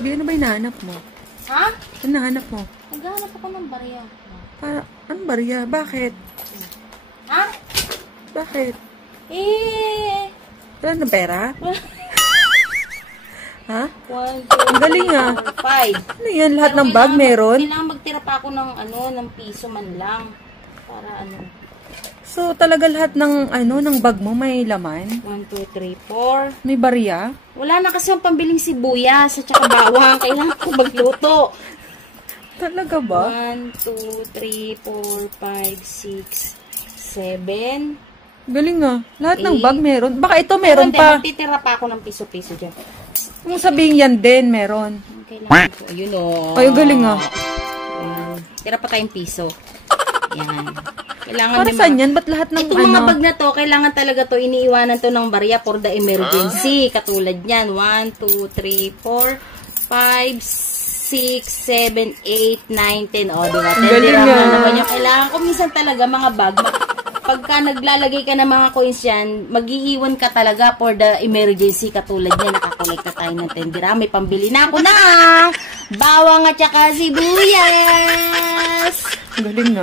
Bi, ano ba hinahanap mo? Ha? Ano hinahanap mo? Naghahanap ako ng barya. Para, anong barya? Bakit? Ha? Bakit? Eh. Wala na pera? Ha? 1, 2, Ang galing, 3, 4, 5. Ano yan? Lahat ng bag meron? Kailangan magtira pa ako ng piso man lang. Para ano. So, talaga lahat ng bag mo may laman? 1, 2, 3, 4. May barya? Wala na kasi yung pambiling sibuyas at saka bawang. Kailangan ko magluto. Talaga ba? 1, 2, 3, 4, 5, 6, 7. Galing Lahat ng 8. bag meron. Baka ito meron pa. Magtitira pa ako ng piso-piso dyan. Kung sabihin yan din, meron. Kailangan ko. Ayun o. Ay, galing Ayan. Tira pa tayong piso. Yan. Kailangan Para saan yan? Ba't lahat ng itong mga bag na to, kailangan talaga to, iniiwanan to ng barya for the emergency. Katulad yan. 1, 2, 3, 4, 5, 6, 7, 8, 9, 10. O, diba? 10 dirham na naman yung kailangan ko. Minsan talaga, mga bag, pagka naglalagay ka ng mga coins yan, mag-iiwan ka talaga for the emergency. Katulad niya, nakakolekta tayo ng 10 dirham. May pambili na ako na bawang at saka sibuyas. Galing